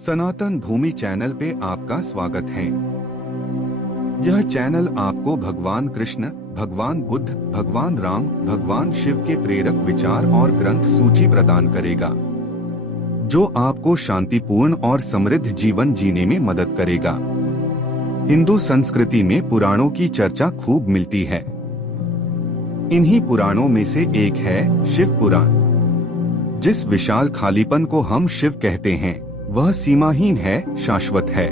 सनातन भूमि channel पे आपका स्वागत है। यह चैनल आपको भगवान कृष्ण, भगवान बुद्ध, भगवान राम, भगवान शिव के प्रेरक विचार और ग्रंथ सूची प्रदान करेगा, जो आपको शांतिपूर्ण और समृद्ध जीवन जीने में मदद करेगा। हिंदू संस्कृति में पुराणों की चर्चा खूब मिलती है। इन्हीं पुराणों में से एक है शिव पुराण। जिस विशाल खालीपन को हम शिव कहते हैं, वह सीमाहीन है, शाश्वत है।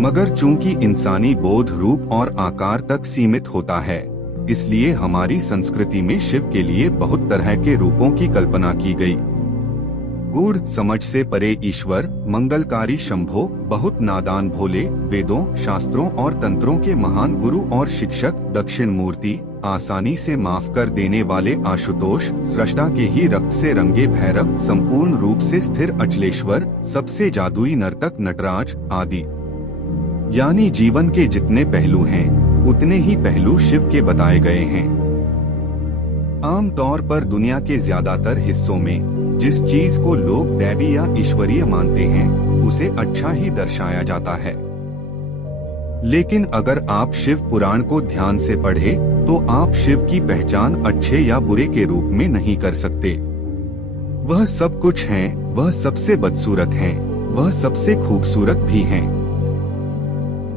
मगर चूंकि इंसानी बोध रूप और आकार तक सीमित होता है, इसलिए हमारी संस्कृति में शिव के लिए बहुत तरह के रूपों की कल्पना की गई। गूढ़ समझ से परे ईश्वर, मंगलकारी शंभो, बहुत नादान भोले, वेदों, शास्त्रों और तंत्रों के महान गुरु और शिक्षक, दक्षिण मूर्ति, आसानी से माफ कर देने वाले आशुतोष, सृष्टा के ही रक्त से रंगे भैरव, संपूर्ण रूप से स्थिर अचलेश्वर, सबसे जादुई नर्तक नटराज आदि। यानी जीवन के जितने पहलू हैं, उतने ही पहलू शिव के बताए गए हैं। आमतौर पर दुनिया के ज्यादातर हिस्सों में जिस चीज को लोग दैवी या ईश्वरीय मानते हैं, उसे अच्छा ही दर्शाया जाता है। लेकिन अगर आप शिव पुराण को ध्यान से पढ़े, तो आप शिव की पहचान अच्छे या बुरे के रूप में नहीं कर सकते। वह सब कुछ हैं, वह सबसे बदसूरत हैं, वह सबसे खूबसूरत भी हैं।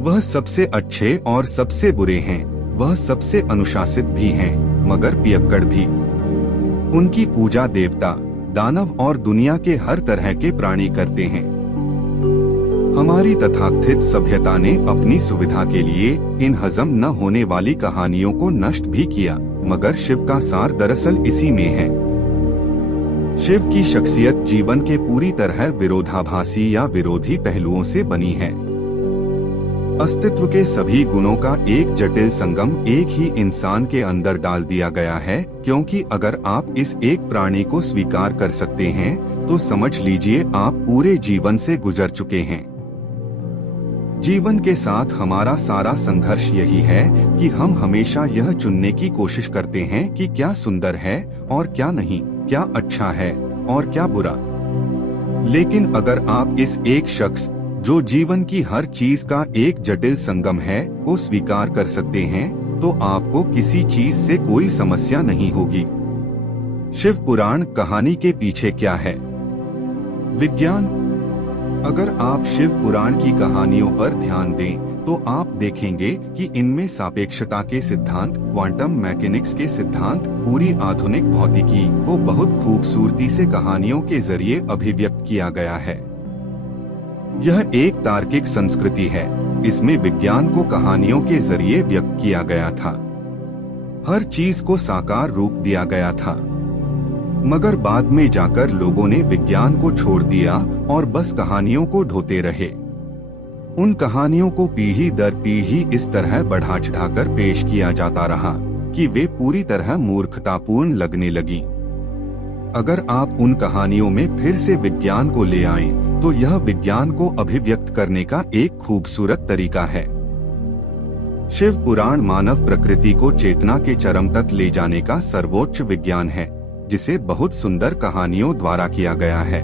वह सबसे अच्छे और सबसे बुरे हैं, वह सबसे अनुशासित भी हैं, मगर पियक्कड़ भी। उनकी पूजा देवता, दानव और दुनिया के हर तरह के प्राणी करते हैं। हमारी तथाकथित सभ्यता ने अपनी सुविधा के लिए इन हजम न होने वाली कहानियों को नष्ट भी किया, मगर शिव का सार दरअसल इसी में है। शिव की शख्सियत जीवन के पूरी तरह विरोधाभासी या विरोधी पहलुओं से बनी है। अस्तित्व के सभी गुणों का एक जटिल संगम एक ही इंसान के अंदर डाल दिया गया है, क्योंकि अगर आप इस एक प्राणी को स्वीकार कर सकते हैं, तो समझ लीजिए आप पूरे जीवन से गुजर चुके हैं। जीवन के साथ हमारा सारा संघर्ष यही है कि हम हमेशा यह चुनने की कोशिश करते हैं कि क्या सुंदर है और क्या नहीं, क्या अच्छा है और क्या बुरा। लेकिन अगर आप इस एक शख्स, जो जीवन की हर चीज का एक जटिल संगम है, को स्वीकार कर सकते हैं, तो आपको किसी चीज से कोई समस्या नहीं होगी। शिव पुराण कहानी के पीछे क्या है? विज्ञान। अगर आप शिव पुराण की कहानियों पर ध्यान दें, तो आप देखेंगे कि इनमें सापेक्षता के सिद्धांत, क्वांटम मैकेनिक्स के सिद्धांत, पूरी आधुनिक भौतिकी को बहुत खूबसूरती से कहानियों के जरिए अभिव्यक्त किया गया है। यह एक तार्किक संस्कृति है। इसमें विज्ञान को कहानियों के जरिए व्यक्त किया गया था। हर चीज को साकार रूप दिया गया था। मगर बाद में जाकर लोगों ने विज्ञान को छोड़ दिया और बस कहानियों को ढोते रहे। उन कहानियों को पीढ़ी दर पीढ़ी इस तरह बढ़ा चढ़ाकर पेश किया जाता रहा कि वे पूरी तरह मूर्खतापूर्ण लगने लगी। अगर आप उन कहानियों में फिर से विज्ञान को ले आएं, तो यह विज्ञान को अभिव्यक्त करने का एक खूबसूरत तरीका है। शिव पुराण मानव प्रकृति को चेतना के चरम तक ले जाने का सर्वोच्च विज्ञान है, जिसे बहुत सुंदर कहानियों द्वारा किया गया है।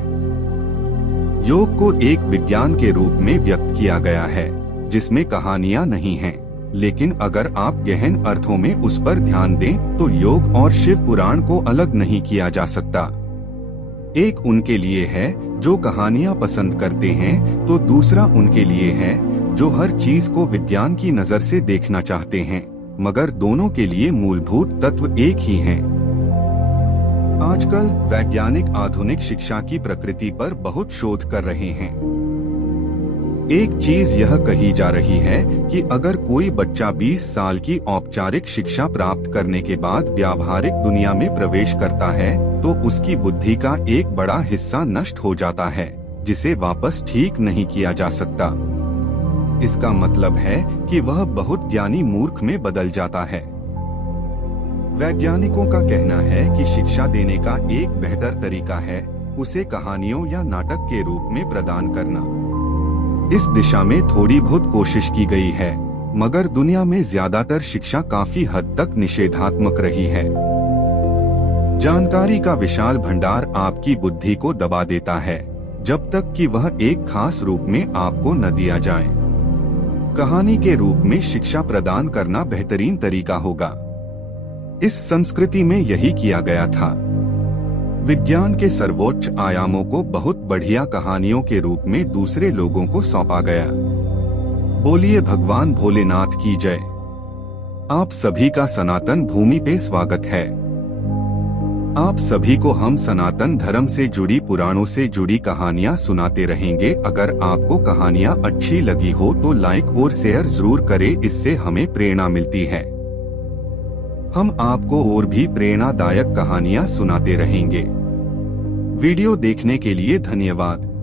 योग को एक विज्ञान के रूप में व्यक्त किया गया है, जिसमें कहानियां नहीं हैं, लेकिन अगर आप गहन अर्थों में उस पर ध्यान दें, तो योग और शिव पुराण को अलग नहीं किया जा सकता। एक उनके लिए है जो कहानियां पसंद करते हैं, तो दूसरा उनके लिए है जो हर चीज को विज्ञान की नजर से देखना चाहते हैं, मगर दोनों के लिए मूलभूत तत्व एक ही हैं। आजकल वैज्ञानिक आधुनिक शिक्षा की प्रकृति पर बहुत शोध कर रहे हैं। एक चीज यह कही जा रही है कि अगर कोई बच्चा 20 साल की औपचारिक शिक्षा प्राप्त करने के बाद व्यावहारिक दुनिया में प्रवेश करता है, तो उसकी बुद्धि का एक बड़ा हिस्सा नष्ट हो जाता है, जिसे वापस ठीक नहीं किया जा सकता। इसका मतलब है कि वह बहुत ज्ञानी मूर्ख में बदल जाता है। वैज्ञानिकों का कहना है कि शिक्षा देने का एक बेहतर तरीका है उसे कहानियों या नाटक के रूप में प्रदान करना। इस दिशा में थोड़ी बहुत कोशिश की गई है, मगर दुनिया में ज्यादातर शिक्षा काफी हद तक निषेधात्मक रही है। जानकारी का विशाल भंडार आपकी बुद्धि को दबा देता है, जब तक कि वह एक खास रूप में आपको न दिया जाए। कहानी के रूप में शिक्षा प्रदान करना बेहतरीन तरीका होगा। इस संस्कृति में यही किया गया था। विज्ञान के सर्वोच्च आयामों को बहुत बढ़िया कहानियों के रूप में दूसरे लोगों को सौंपा गया। बोलिए भगवान भोलेनाथ की जय। आप सभी का सनातन भूमि पे स्वागत है। आप सभी को हम सनातन धर्म से जुड़ी पुराणों से जुड़ी कहानियां सुनाते रहेंगे। अगर आपको कहानियां अच्छी लगी हो तो लाइक और शेयर जरूर करें, इससे हमें प्रेरणा मिलती है। हम आपको और भी प्रेरणादायक कहानियां सुनाते रहेंगे। वीडियो देखने के लिए धन्यवाद।